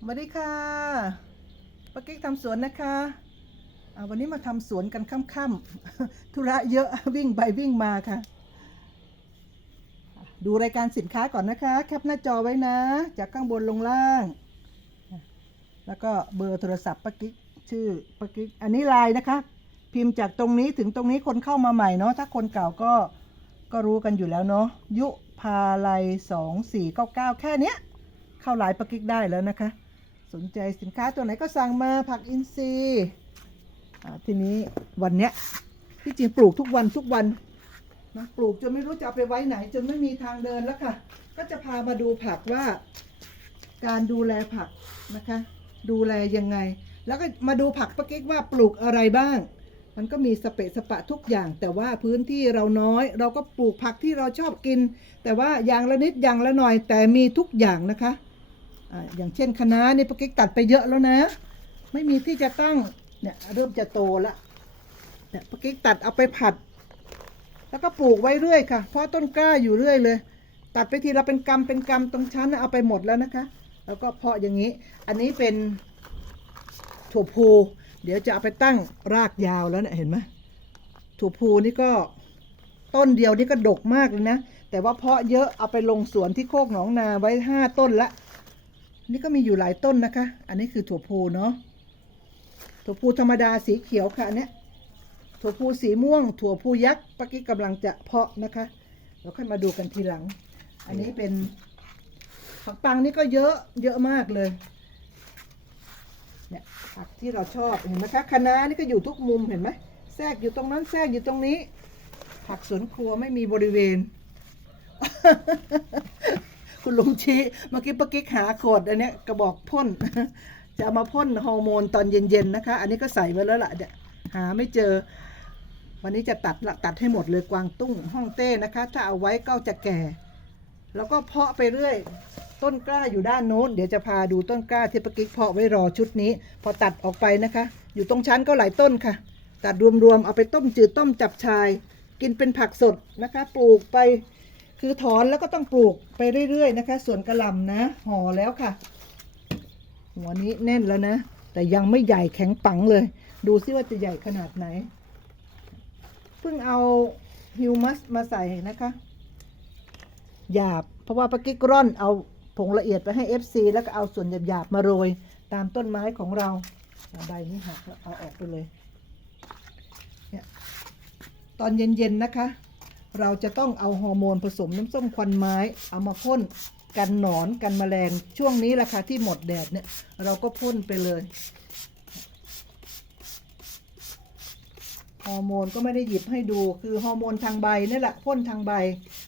สวัสดีค่ะป้ากิ๊กทำสวนนะคะอ่าวันนี้มาทำสวนกันค่ำๆธุระเยอะวิ่งไปวิ่งมาค่ะ ดูรายการสินค้าก่อนนะคะ แคปหน้าจอไว้นะ จากข้างบนลงล่าง แล้วก็เบอร์โทรศัพท์ป้ากิ๊กชื่อป้ากิ๊กอันนี้ไลน์นะคะ พิมพ์จากตรงนี้ถึงตรงนี้คนเข้ามาใหม่เนาะถ้าคนเก่าก็ก็รู้กันอยู่แล้วเนาะยุพาลัยสองสี่เก้าเก้าแค่เนี้ย เข้าไลน์ป้ากิ๊กได้แล้วนะคะ สนใจสินค้าตัวไหนก็สั่งมาผักอินทรีย์อ่าทีนี้วันเนี้ยที่จริงปลูกทุกวันทุกวันนะปลูกจนไม่รู้จะเอาไปไว้ไหน จนไม่มีทางเดินแล้วค่ะ ก็จะพามาดูผักว่า การดูแลผักนะคะ ดูแลยังไง แล้วก็มาดูผักป้ากิ๊กว่าปลูกอะไรบ้าง มันก็มีสเปะสปะทุกอย่าง แต่ว่าพื้นที่เราน้อย เราก็ปลูกผักที่เราชอบกิน แต่ว่าอย่างละนิดอย่างละหน่อยแต่มีทุกอย่างนะคะ อย่างเช่นคณะนี่ปกิ๊กตัดไปเยอะแล้วนะ ไม่มีที่จะตั้งเนี่ยเริ่มจะโตละเนี่ยปกิ๊กตัดเอาไปผัด แล้วก็ปลูกไว้เรื่อยค่ะ เพราะต้นกล้าอยู่เรื่อยเลย ตัดไปทีละเป็นกำเป็นกำตรงชั้นน่ะเอาไปหมดแล้วนะคะ แล้วก็เพาะอย่างนี้อันนี้เป็นถั่วพู เดี๋ยวจะเอาไปตั้งรากยาวแล้วเนี่ยเห็นไหมถั่วพูนี่ก็ต้นเดียวนี่ก็ดกมากเลยนะ แต่ว่าเพาะเยอะเอาไปลงสวนที่โคกหนองนาไว้ห้าต้นละ นี่ก็มีอยู่หลายต้นนะคะ อันนี้คือถั่วพูเนาะ ถั่วพูธรรมดาสีเขียวค่ะอันเนี้ย ถั่วพูสีม่วง ถั่วพูยักษ์ปากี้กำลังจะเพาะนะคะ เราค่อยมาดูกันทีหลัง อันนี้เป็นผักปังนี่ก็เยอะเยอะมากเลย เนี่ยผักที่เราชอบเห็นไหมคะคะน้านี่ก็อยู่ทุกมุมเห็นไหมแทรกอยู่ตรงนั้นแทรกอยู่ตรงนี้ ผักสวนครัวไม่มีบริเวณ คุณลุงชี้เมื่อกี้ปากิ๊กหาขวดอันเนี้ยกระบอกพ่น จะเอามาพ่นฮอร์โมนตอนเย็นๆนะคะ อันนี้ก็ใส่ไว้แล้วล่ะเดี๋ยหาไม่เจอ วันนี้จะตัดละตัดให้หมดเลยกวางตุ้งห้องเต้นะคะ ถ้าเอาไว้ก็จะแก่ แล้วก็เพาะไปเรื่อย ต้นกล้าอยู่ด้านโน้น เดี๋ยวจะพาดูต้นกล้าที่ปากิ๊กเพาะไว้รอชุดนี้ พอตัดออกไปนะคะ อยู่ตรงชั้นก็หลายต้นค่ะ ตัดรวมๆเอาไปต้มจืดต้มจับชาย กินเป็นผักสดนะคะ ปลูกไป คือถอนแล้วก็ต้องปลูกไปเรื่อยๆนะคะ ส่วนกระหล่ำนะห่อแล้วค่ะ หัวนี้แน่นแล้วนะ แต่ยังไม่ใหญ่แข็งปังเลย ดูซิว่าจะใหญ่ขนาดไหน เพิ่งเอาฮิวมัสมาใส่นะคะหยาบ เพราะว่าปากิ๊กร่อนเอาผงละเอียดไปให้ FC แล้วก็เอาส่วนหยาบๆมาโรย ตามต้นไม้ของเราใบนี้หักแล้วเอาออกไปเลยเนี่ยตอนเย็นๆนะคะ เราจะต้องเอาฮอร์โมนผสมน้ำส้มควันไม้ เอามาพ่นกันหนอนกันแมลงช่วงนี้แหละค่ะที่หมดแดดเนี่ย เราก็พ่นไปเลยฮอร์โมนก็ไม่ได้หยิบให้ดูคือฮอร์โมนทางใบนี่แหละพ่นทางใบ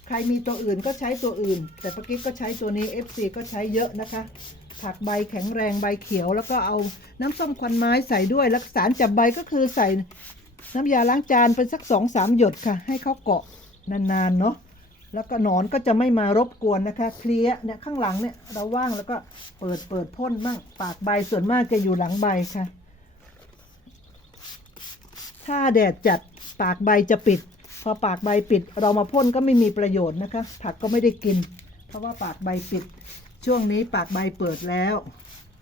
ใครมีตัวอื่นก็ใช้ตัวอื่น แต่ปกิ๊กก็ใช้ตัวนี้ FC ก็ใช้เยอะนะคะ ผักใบแข็งแรงใบเขียว แล้วก็เอาน้ำส้มควันไม้ใส่ด้วยแล้วสารจับใบก็คือใส่น้ำยาล้างจานเป็นสักสองสามหยดค่ะ ให้เขาเกาะ นานๆเนาะแล้วก็หนอนก็จะไม่มารบกวนนะคะเคลียเนี่ยข้างหลังเนี่ยเราว่างแล้วก็เปิดเปิดพ่นบ้างปากใบส่วนมากจะอยู่หลังใบค่ะ ถ้าแดดจัดปากใบจะปิด พอปากใบปิด เรามาพ่นก็ไม่มีประโยชน์นะคะ ผักก็ไม่ได้กิน เพราะว่าปากใบปิด ช่วงนี้ปากใบเปิดแล้ว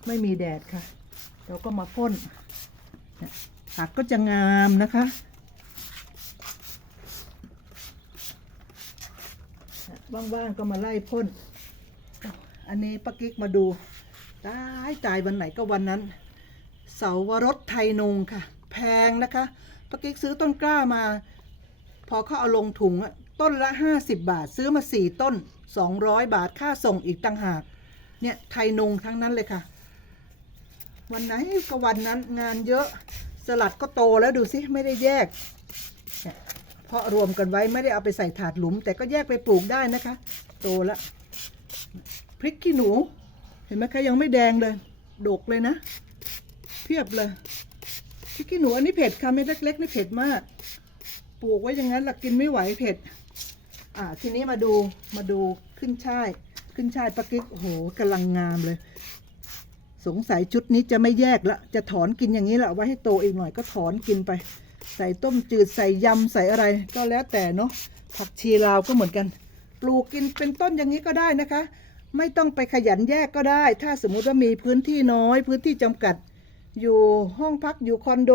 ไม่มีแดดค่ะ เราก็มาพ่นผักก็จะงามนะคะ ว่างๆก็มาไล่พ่น อันนี้ป้ากิ๊กมาดูตายตายวันไหนก็วันนั้น เสาวรสไทยนงค่ะ แพงนะคะป้ากิ๊กซื้อต้นกล้ามา พอเขาเอาลงถุงอะต้นละ 50 บาท ซื้อมา 4 ต้น 200 บาทค่าส่งอีกต่างหาก เนี่ยไทยนงทั้งนั้นเลยค่ะ วันไหนก็วันนั้นงานเยอะสลัดก็โตแล้วดูสิไม่ได้แยก เพาะรวมกันไว้ไม่ได้เอาไปใส่ถาดหลุม แต่ก็แยกไปปลูกได้นะคะ โตแล้วพริกขี้หนู เห็นไหมคะยังไม่แดงเลยดกเลยนะ เพียบเลยพริกขี้หนูอันนี้เผ็ดค่ะเม็ดเล็กๆนี่เผ็ดมากปลูกไว้อย่างนั้นหละกินไม่ไหวเผ็ด อ่าทีนี้มาดูมาดูขึ้นช่ายขึ้นช่ายปลากิ๊กโอ้โหกำลังงามเลย สงสัยชุดนี้จะไม่แยกละจะถอนกินอย่างนี้แหละไว้ให้โตอีกหน่อยก็ถอนกินไป ใส่ต้มจืดใส่ยำใส่อะไรก็แล้วแต่เนาะผักชีลาวก็เหมือนกัน ปลูกกินเป็นต้นอย่างนี้ก็ได้นะคะ ไม่ต้องไปขยันแยกก็ได้ ถ้าสมมุติว่ามีพื้นที่น้อย พื้นที่จำกัด อยู่ห้องพักอยู่คอนโด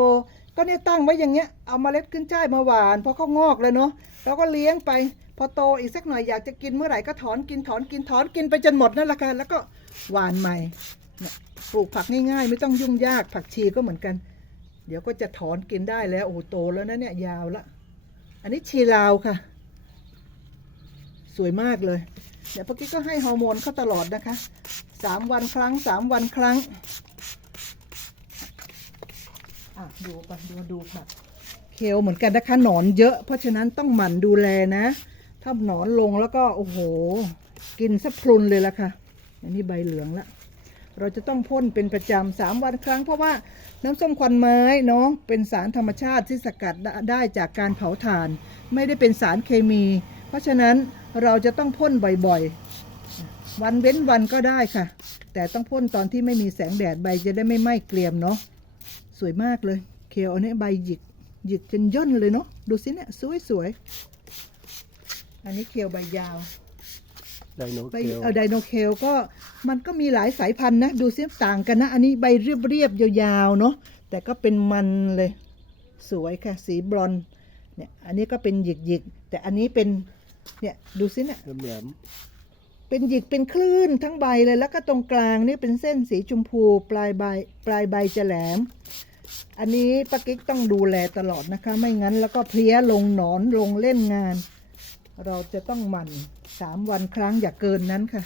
ก็เนี่ยตั้งไว้อย่างเงี้ยเอามาเล็ดขึ้นช่ายมาหวานพอเขางอกเลยเนาะเราก็เลี้ยงไป พอโตอีกสักหน่อยอยากจะกินเมื่อไหร่ก็ถอนกินถอนกินถอนกินไปจนหมดนั่นแหละค่ะแล้วก็หวานใหม่ปลูกผักง่ายๆ ไม่ต้องยุ่งยากผักชีก็เหมือนกัน เดี๋ยวก็จะถอนกินได้แล้ว โอ้โหโตแล้วนะเนี่ยยาวละ อันนี้ชีลาวค่ะ สวยมากเลย เดี๋ยวพวกกี้ก็ให้ฮอร์โมนเขาตลอดนะคะสามวันครั้งสามวันครั้งอะดูไปดูดูแบบเคลเหมือนกันนะคะหนอนเยอะ เพราะฉะนั้นต้องหมั่นดูแลนะ ถ้าหนอนลงแล้วก็โอ้โห กินสะพรุนเลยละค่ะ อันนี้ใบเหลืองละ เราจะต้องพ่นเป็นประจำสามวันครั้ง เพราะว่า น้ำส้มควันไม้เนาะเป็นสารธรรมชาติที่สกัดได้จากการเผาถ่าน ไม่ได้เป็นสารเคมี เพราะฉะนั้นเราจะต้องพ่นบ่อยๆ วันเว้นวันก็ได้ค่ะ แต่ต้องพ่นตอนที่ไม่มีแสงแดดใบจะได้ไม่ไหม้เกรียมเนาะสวยมากเลยเคลอันนี้ใบหยิกหยิกจนย่นเลยเนาะดูสิเนี่ยสวยๆอันนี้เคลใบยาว ไดโนใบเกลเออไดโนเคลก็มันก็มีหลายสายพันธุ์นะ ดูซิต่างกันนะ อันนี้ใบเรียบเรียบๆยาวๆเนาะแต่ก็เป็นมันเลยสวยค่ะ สีบรอนซ์เนี่ยอันนี้ก็เป็นหยิกหยิกๆแต่อันนี้เป็นเนี่ยดูซิเนี่ยแหลมเป็นหยิกเป็นคลื่นทั้งใบเลยแล้วก็ตรงกลางนี่เป็นเส้นสีชมพูปลายใบปลายใบจะแหลม อันนี้ป้ากิ๊กต้องดูแลตลอดนะคะ ไม่งั้นแล้วก็เพลี้ยลงหนอนลงเล่นงาน เราจะต้องหมั่นสามวันครั้งอย่าเกินนั้นค่ะ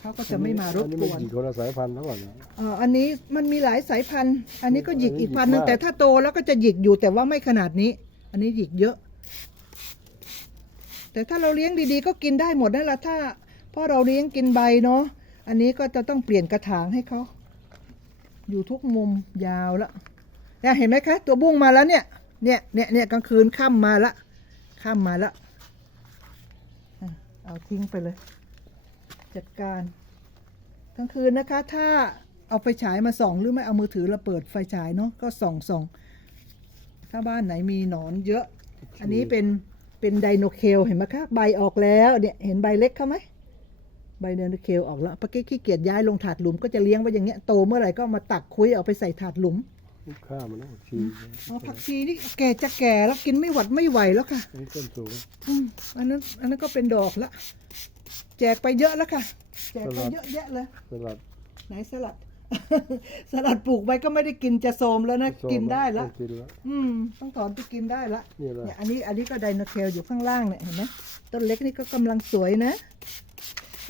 เขาก็ๆจะไม่มารบอันนี้กมันวนกี่คนละสายพันธุ์แล้วก่อนนะเอ่ออันนี้มันมีหลายสายพันธุ์ อันนี้ก็หยิกอันนี้อีกพันธุ์หนึงหยิกมากแต่ถ้าโตแล้วก็จะหยิกอยู่แต่ว่าไม่ขนาดนี้ อันนี้หยิกเยอะ แต่ถ้าเราเลี้ยงดีๆ ก็กินได้หมดนั่นแหละถ้าเพราะเราเลี้ยงกินใบเนาะอันนี้ก็จะต้องเปลี่ยนกระถางให้เขาอยู่ทุกมุมยาวแล้วเนี่ยเห็นไหมคะ ตัวบุ้งมาแล้วเนี่ยเนี่ยเนี่ยเนี่ยกลางคืนค่ำมาละ ค่ำมมาละอะเอาทิ้งไปเลย จัดการกลางคืนนะคะ ถ้าเอาไฟฉายมาส่อง หรือไม่เอามือถือเราเปิดไฟฉายเนาะก็ส่องส่องถ้าบ้านไหนมีหนอนเยอะ อันนี้เป็นเป็นไดโนเคลเห็นไหมคะใบออกแล้วเนี่ยเห็นใบเล็กเขาไหมใบไดโนเคลออกแล้วปะกี้ขี้เกียจย้ายลงถาดหลุมก็จะเลี้ยงไว้อย่างเงี้ยโตเมื่อไหร่ก็มาตักคุยเอาไปใส่ถาดหลุม ลูกค้ามันนะชีอ๋อผักชีนี่แก่จะแก่แล้วกินไม่หวัดไม่ไหวแล้วค่ะอันนี้ต้นสูงอืมอันนั้นอันนั้นก็เป็นดอกละแจกไปเยอะแล้วค่ะ แจกไปเยอะแยะเลยสลัดไหนสลัด สลัดปลูกไปก็ไม่ได้กินจะโทรมแล้วนะส้มกินได้ละต้องกินแล้วอืม ต้องถอนไปกินได้ละนี่แหละเนี่ยอันนี้อันนี้ก็ไดโนเคลอยู่ข้างล่างเนี่ยเห็นไหมต้นเล็กนี่ก็กำลังสวยนะ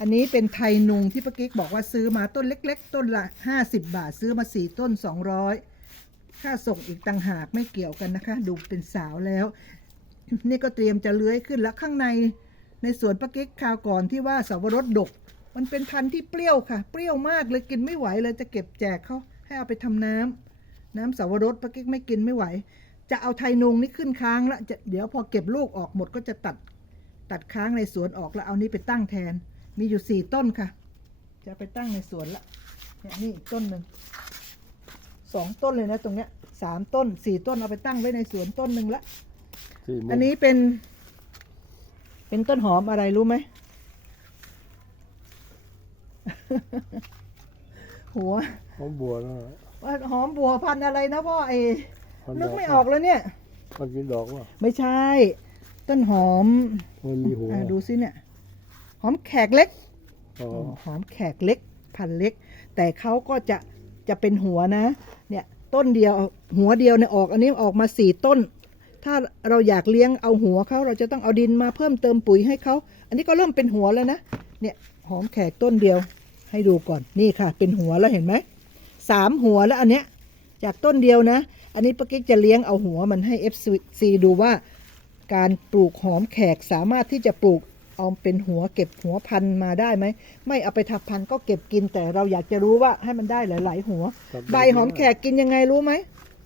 อันนี้เป็นไทยนุงที่ป้ากิ๊กบอกว่าซื้อมาต้นเล็ก ๆ ต้นละห้าสิบบาทซื้อมาสี่ต้นสองร้อย ค่าส่งอีกต่างหากไม่เกี่ยวกันนะคะ ดูเป็นสาวแล้ว นี่ก็เตรียมจะเลื้อยขึ้นแล้วข้างในในสวนป้ากิ๊กคราวก่อนที่ว่าสับปะรดดก มันเป็นพันธุ์ที่เปรี้ยวค่ะ เปรี้ยวมากเลยกินไม่ไหวเลยจะเก็บแจกเขาให้เอาไปทำน้ำน้ำสับปะรดป้ากิ๊กไม่กินไม่ไหว จะเอาไทยนงนี่ขึ้นค้างละจะเดี๋ยวพอเก็บลูกออกหมดก็จะตัดตัดค้างในสวนออกแล้วเอานี้ไปตั้งแทน มีอยู่สี่ต้นค่ะ จะไปตั้งในสวนละเนี่ยนี่อีกต้นหนึ่ง สองต้นเลยนะตรงเนี้ยสามต้นสี่ต้นเอาไปตั้งไว้ในสวนต้นหนึ่งละ สี่มุมอันนี้เป็น เป็นต้นหอมอะไรรู้ไหม หัวหอมบัวนะว่าหอมบัวพันธุ์อะไรนะพ่อเอพันนึดกอกไม่ออกแล้วเนี่ย มันกินดอกว่ะไม่ใช่ ต้นหอมมันมีหัวอ่าดูสิเนี่ย หอมแขกเล็ก อ๋อหอมแขกเล็ก พันธุ์เล็ก แต่เขาก็จะ จะเป็นหัวนะ เนี่ยต้นเดียวหัวเดียวเนี่ยออก อันนี้ออกมาสี่ต้น ถ้าเราอยากเลี้ยงเอาหัวเขาเราจะต้องเอาดินมาเพิ่มเติมปุ๋ยให้เขา อันนี้ก็เริ่มเป็นหัวแล้วนะ เนี่ยหอมแขกต้นเดียวให้ดูก่อนนี่ค่ะ เป็นหัวแล้วเห็นไหมสามหัวแล้วอันเนี้ยจากต้นเดียวนะ อันนี้ป้ากิ๊กจะเลี้ยงเอาหัวมันให้ FC ดูว่า การปลูกหอมแขกสามารถที่จะปลูก เอาเป็นหัวเก็บหัวพันธุ์มาได้ไหม ไม่เอาไปทับพันธุ์ก็เก็บกินแต่เราอยากจะรู้ว่าให้มันได้หลาย ๆ หัวครับใบหอมแขกกินยังไงรู้ไหม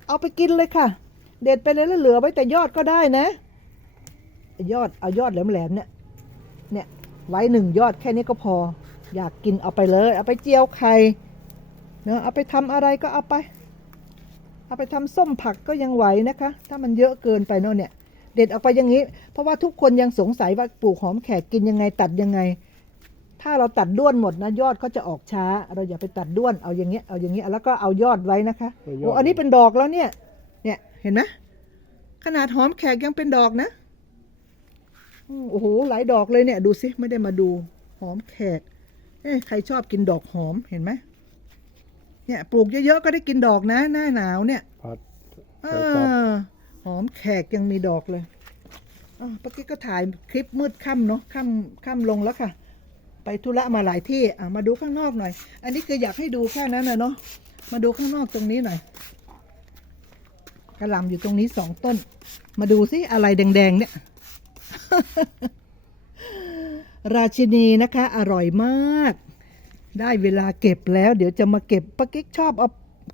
เอาไปกินเลยค่ะ เด็ดไปเลยแล้วเหลือไว้แต่ยอดก็ได้นะ ยอดเอายอดแหลมๆเนี่ย เนี่ยไว้หนึ่งยอดแค่นี้ก็พอ อยากกินเอาไปเลย เอาไปเจียวไข่เนาะเอาไปทำอะไรก็เอาไป เอาไปทำส้มผักก็ยังไหวนะคะ ถ้ามันเยอะเกินไปเนาะเนี่ย เด็ดออกไปอย่างนี้ เพราะว่าทุกคนยังสงสัยว่าปลูกหอมแขกกินยังไงตัดยังไงถ้าถ้าเราตัดด้วนหมดนะยอดเขาจะออกช้า เราอย่าไปตัดด้วนเอาอย่างเงี้ยเอาอย่างเงี้ยแล้วก็เอายอดไว้นะคะโอ้อันนี้เป็นดอกแล้วเนี่ย เนี่ยเห็นไหมขนาดหอมแขกยังเป็นดอกนะอืมโอ้โหหลายดอกเลยเนี่ยดูสิไม่ได้มาดูหอมแขก เอ้ใครชอบกินดอกหอมเห็นไหมเนี่ยปลูกเยอะๆก็ได้กินดอกนะ หน้าหนาวเนี่ย ผัดเอใส่ซับอ หอมแขกยังมีดอกเลยอ๋อเมื่อกี้ก็ถ่ายคลิปมืดค่ำเนาะค่ำค่ำลงแล้วค่ะ ไปธุระมาหลายที่อะมาดูข้างนอกหน่อย อันนี้คืออยากให้ดูแค่นั้นนะเนาะมาดูข้างนอกตรงนี้หน่อยกระหลำอยู่ตรงนี้สองต้น มาดูสิอะไรแดง ๆ เนี่ย ราชินีนะคะ อร่อยมาก ได้เวลาเก็บแล้ว เดี๋ยวจะมาเก็บป้ากิ๊กชอบเอา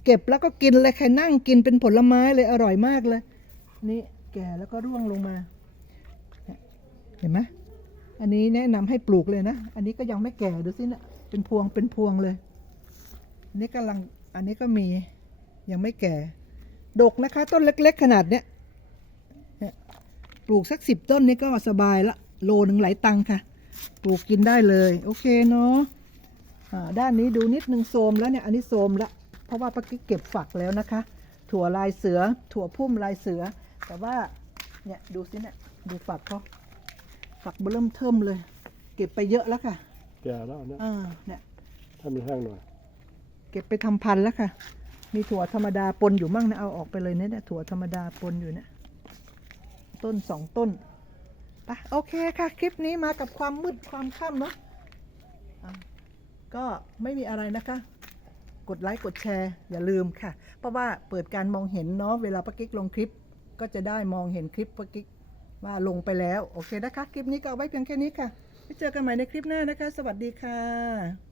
เก็บแล้วก็กินเลยใครนั่งกินเป็นผลไม้เลยอร่อยมากเลย นี่แก่แล้วก็ร่วงลงมา เห็นไหมอันนี้แนะนำให้ปลูกเลยนะ อันนี้ก็ยังไม่แก่ดูสินะเป็นพวงเป็นพวงเลยนนี้กำลังอันนี้ก็มียังไม่แก่ ดกนะคะ ต้นเล็ก ๆ ขนาดเนี้ยปลูกสักสิบต้นนี่ก็สบายละโลหนึ่งหลายตังค่ะ ปลูกกินได้เลย โอเคเนาะด้านนี้ดูนิดนึงโทมแล้วเนี่ย อันนี้โทมละ เพราะว่าป้ากิ๊กเก็บฝักแล้วนะคะ ถั่วลายเสือ ถั่วพุ่มลายเสือ แต่ว่าเนี่ยดูสิเนี่ยดูฝักเขาฝักเริ่มเทิมเลย เก็บไปเยอะแล้วค่ะแก่แล้วนะอ่าเนี่ย ถ้ามันแห้งหน่อยเก็บไปทำพันธุ์แล้วค่ะ มีถั่วธรรมดาปนอยู่มั่งนะ เอาออกไปเลยเนี่ยเนี่ยถั่วธรรมดาปนอยู่เนี่ย ต้นสองต้นไปะโอเคค่ะ คลิปนี้มากับความมืดความค่ำเนาะอะก็ไม่มีอะไรนะคะ กดไลค์ กดแชร์ อย่าลืมค่ะ เพราะว่าเปิดการมองเห็นเนาะ เวลาป้ากิ๊กลงคลิป ก็จะได้มองเห็นคลิปป้ากิ๊กว่าลงไปแล้ว โอเคนะคะ คลิปนี้ก็เอาไว้เพียงแค่นี้ค่ะไว้เจอกันใหม่ในคลิปหน้านะคะ สวัสดีค่ะ